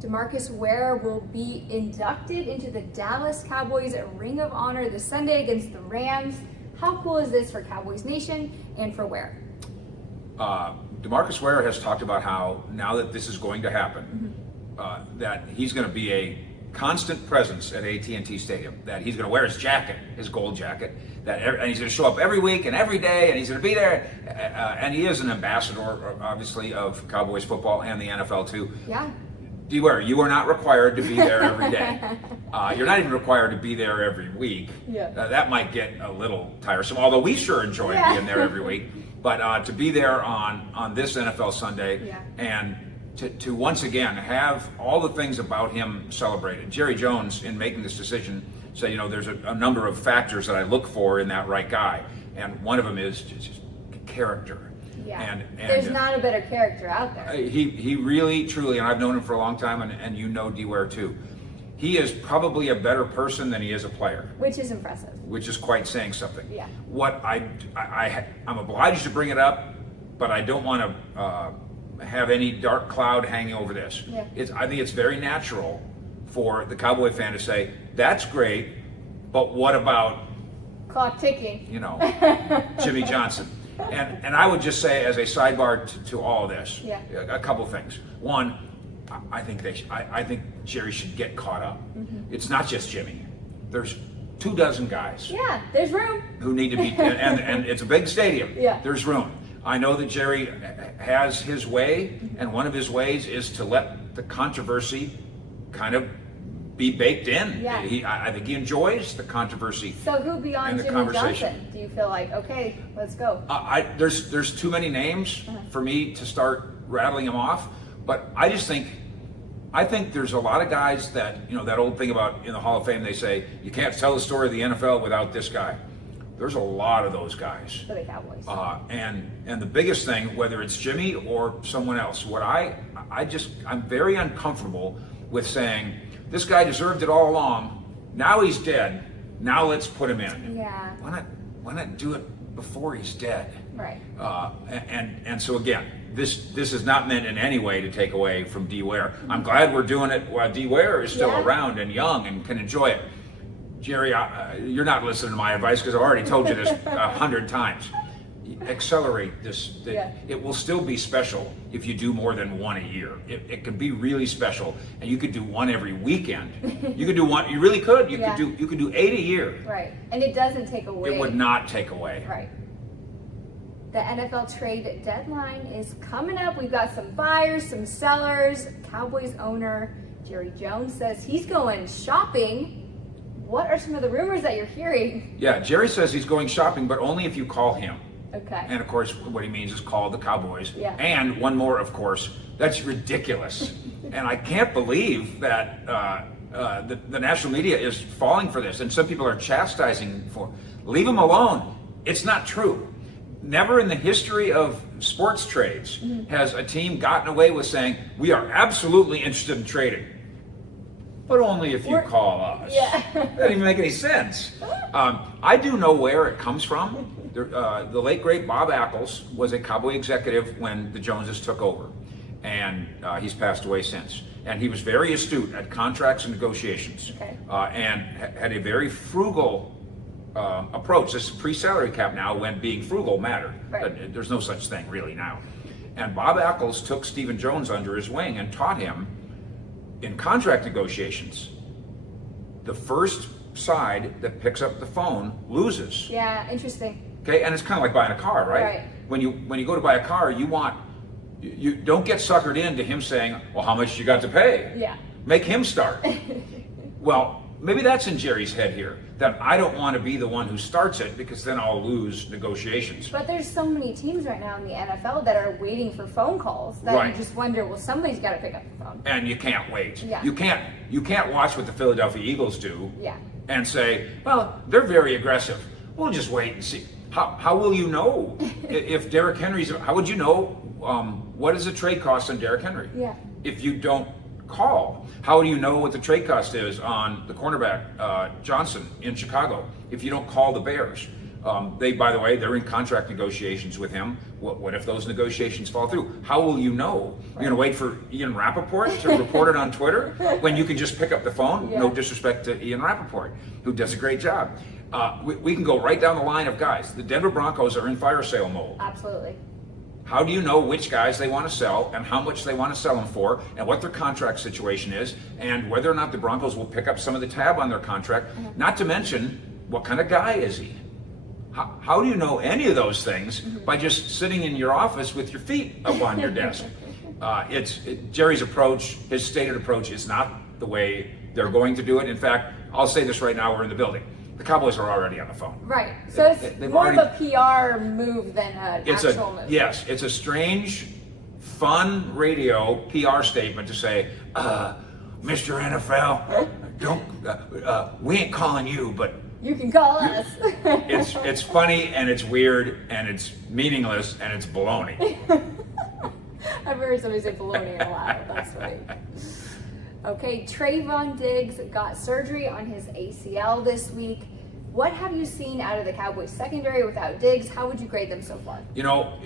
Demarcus Ware will be inducted into the Dallas Cowboys Ring of Honor this Sunday against the Rams. How cool is this for Cowboys Nation and for Ware? Demarcus Ware has talked about how now that this is going to happen, that he's going to be a constant presence at AT&T Stadium, that he's going to wear his jacket, his gold jacket, and he's going to show up every week and every day, and he's going to be there. And he is an ambassador, obviously, of Cowboys football and the NFL too. Yeah. D. Ware, you are not required to be there every day. You're not even required to be there every week. Yeah. That might get a little tiresome, although we sure enjoy being there every week. But to be there on this NFL Sunday and to once again have all the things about him celebrated. Jerry Jones, in making this decision, said, there's a number of factors that I look for in that right guy. And one of them is just character. Yeah. And there's not a better character out there. He really, truly, and I've known him for a long time, and you know D. Ware too. He is probably a better person than he is a player. Which is impressive. Which is quite saying something. Yeah. What I'm obliged to bring it up, but I don't want to have any dark cloud hanging over this. Yeah. I think it's very natural for the Cowboy fan to say, that's great, but what about clock ticking? Jimmy Johnson. And I would just say, as a sidebar to all of this, a couple things. One, I think Jerry should get caught up. It's not just Jimmy. There's 24 guys. Yeah, there's room. Who need to be, and it's a big stadium. Yeah. There's room. I know that Jerry has his way, and one of his ways is to let the controversy kind of be baked in. Yeah. I think he enjoys the controversy. So who beyond Jimmy Johnson do you feel like, okay, let's go? There's too many names for me to start rattling them off, but I think there's a lot of guys that, that old thing about in the Hall of Fame, they say, you can't tell the story of the NFL without this guy. There's a lot of those guys. For the Cowboys. And the biggest thing, whether it's Jimmy or someone else, I'm very uncomfortable with saying, this guy deserved it all along. Now he's dead. Now let's put him in. Yeah. Why not do it before he's dead? Right. And so again, this is not meant in any way to take away from D. Ware. I'm glad we're doing it while D. Ware is still around and young and can enjoy it. Jerry, you're not listening to my advice because I've already told you this 100 times. Accelerate this. It will still be special if you do more than one a year. It can be really special, and you could do one every weekend. You could do one. You really could. You could do 8 a year. Right, and it doesn't take away. It would not take away. Right. The NFL trade deadline is coming up. We've got some buyers, some sellers. Cowboys owner Jerry Jones says he's going shopping. What are some of the rumors that you're hearing? Yeah, Jerry says he's going shopping, but only if you call him. Okay. And of course, what he means is call the Cowboys. Yeah. And one more, of course, that's ridiculous. And I can't believe that the national media is falling for this. And some people are chastising for, leave him alone. It's not true. Never in the history of sports trades has a team gotten away with saying, we are absolutely interested in trading. But only if you call us. Yeah. That doesn't even make any sense. I do know where it comes from. The late, great Bob Ackles was a Cowboy executive when the Joneses took over. And he's passed away since. And he was very astute at contracts and negotiations. Okay. And had a very frugal approach. This is pre-salary cap now when being frugal mattered. Right. There's no such thing really now. And Bob Ackles took Stephen Jones under his wing and taught him in contract negotiations, the first side that picks up the phone loses. Yeah, interesting. Okay, and it's kind of like buying a car, right? Right. When you go to buy a car, you don't get suckered into him saying, well, how much you got to pay? Yeah. Make him start. Well, maybe that's in Jerry's head here, that I don't want to be the one who starts it because then I'll lose negotiations. But there's so many teams right now in the NFL that are waiting for phone calls that you just wonder, well, somebody's got to pick up the phone. And you can't wait. Yeah. You can't watch what the Philadelphia Eagles do and say, well, they're very aggressive. We'll just wait and see. How will you know if Derrick Henry's, how would you know what is the trade cost on Derrick Henry? Yeah. If you don't call, how do you know what the trade cost is on the cornerback Johnson in Chicago if you don't call the Bears? They, by the way, they're in contract negotiations with him. What if those negotiations fall through? How will you know? You're going to wait for Ian Rappaport to report it on Twitter when you can just pick up the phone? Yeah. No disrespect to Ian Rappaport, who does a great job. We can go right down the line of guys. The Denver Broncos are in fire sale mode. Absolutely. How do you know which guys they want to sell and how much they want to sell them for and what their contract situation is and whether or not the Broncos will pick up some of the tab on their contract? Not to mention, what kind of guy is he? How do you know any of those things by just sitting in your office with your feet up on your desk? Jerry's approach, his stated approach, is not the way they're going to do it. In fact, I'll say this right now, we're in the building. The Cowboys are already on the phone. Right. So it's more of a PR move than an actual move. Yes, it's a strange, fun radio PR statement to say, Mr. NFL, we ain't calling you, but you can call us. it's funny and it's weird and it's meaningless and it's baloney. I've heard somebody say baloney a lot. That's funny. Okay, Trayvon Diggs got surgery on his ACL this week. What have you seen out of the Cowboys secondary without Diggs? How would you grade them so far? You know,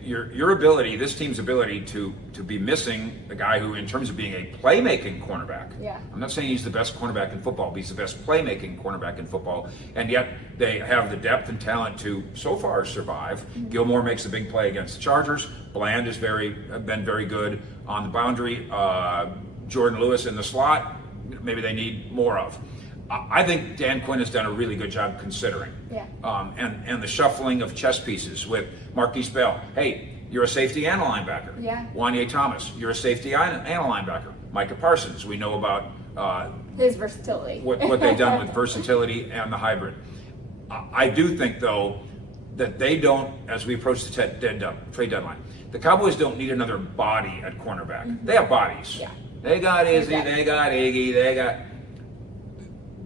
your ability, this team's ability to be missing the guy who, in terms of being a playmaking cornerback. Yeah. I'm not saying he's the best cornerback in football, but he's the best playmaking cornerback in football. And yet they have the depth and talent to, so far, survive. Mm-hmm. Gilmore makes a big play against the Chargers. Bland has been very good on the boundary. Jordan Lewis in the slot, maybe they need more of. I think Dan Quinn has done a really good job considering. Yeah. And the shuffling of chess pieces with Marquise Bell. Hey, you're a safety and a linebacker. Yeah. Wanye Thomas, you're a safety and a linebacker. Micah Parsons, we know about his versatility. what they've done with versatility and the hybrid. I do think, though, that they don't, as we approach the trade deadline, the Cowboys don't need another body at cornerback. Mm-hmm. They have bodies. Yeah. They got Izzy, they got Iggy,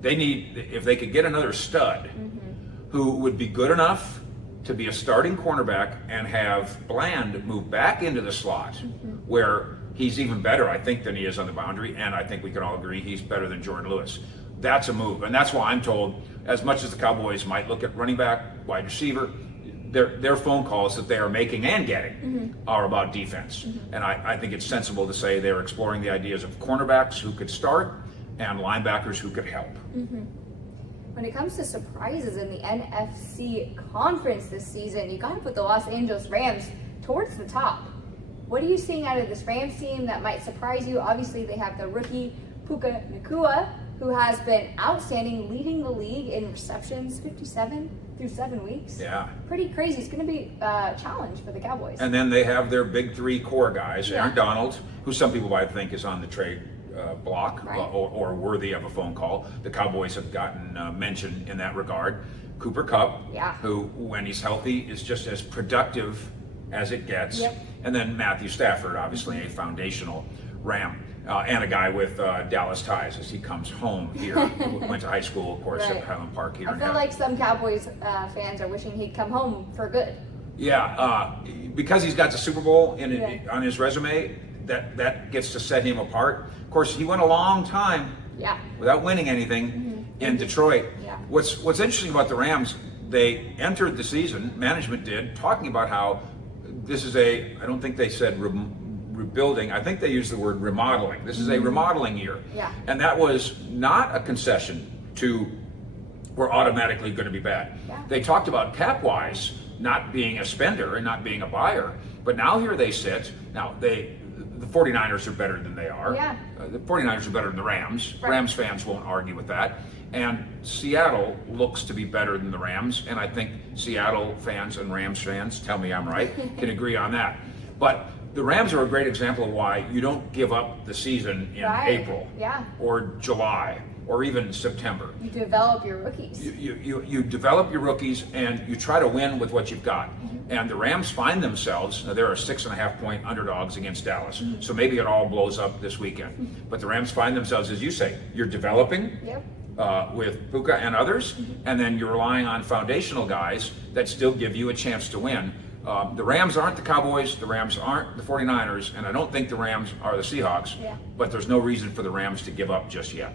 they need, if they could get another stud who would be good enough to be a starting cornerback and have Bland move back into the slot where he's even better, I think, than he is on the boundary, and I think we can all agree he's better than Jordan Lewis. That's a move, and that's why I'm told, as much as the Cowboys might look at running back, wide receiver, their phone calls that they are making and getting are about defense. And I think it's sensible to say they're exploring the ideas of cornerbacks who could start and linebackers who could help. When it comes to surprises in the NFC conference this season, you got to put the Los Angeles Rams towards the top. What are you seeing out of this Rams team that might surprise you? Obviously, they have the rookie Puka Nacua, who has been outstanding, leading the league in receptions, 57 through 7 weeks. Yeah. Pretty crazy. It's going to be a challenge for the Cowboys. And then they have their big three core guys, Aaron Donald, who some people might think is on the trade block, right, or worthy of a phone call. The Cowboys have gotten mention in that regard. Cooper Kupp, who, when he's healthy, is just as productive as it gets. And then Matthew Stafford, obviously a foundational Ram. And a guy with Dallas ties as he comes home here. Went to high school, of course, at Highland Park here. I feel like some Cowboys fans are wishing he'd come home for good. Yeah, because he's got the Super Bowl on his resume, that gets to set him apart. Of course, he went a long time without winning anything in Detroit. What's interesting about the Rams, they entered the season, management did, talking about how this is I don't think they said rebuilding, I think they used the word remodeling. This is a remodeling year. And that was not a concession to we're automatically going to be bad. They talked about cap-wise not being a spender and not being a buyer, but now here they sit. Now, the 49ers are better than they are. The 49ers are better than the Rams. Rams fans won't argue with that. And Seattle looks to be better than the Rams, and I think Seattle fans and Rams fans, tell me I'm right, can agree on that. But the Rams are a great example of why you don't give up the season in April or July or even September. You develop your rookies. You develop your rookies and you try to win with what you've got. And the Rams find themselves, now they're a 6.5-point underdogs against Dallas. So maybe it all blows up this weekend. But the Rams find themselves, as you say, you're developing with Puka and others, and then you're relying on foundational guys that still give you a chance to win. The Rams aren't the Cowboys, the Rams aren't the 49ers, and I don't think the Rams are the Seahawks, but there's no reason for the Rams to give up just yet.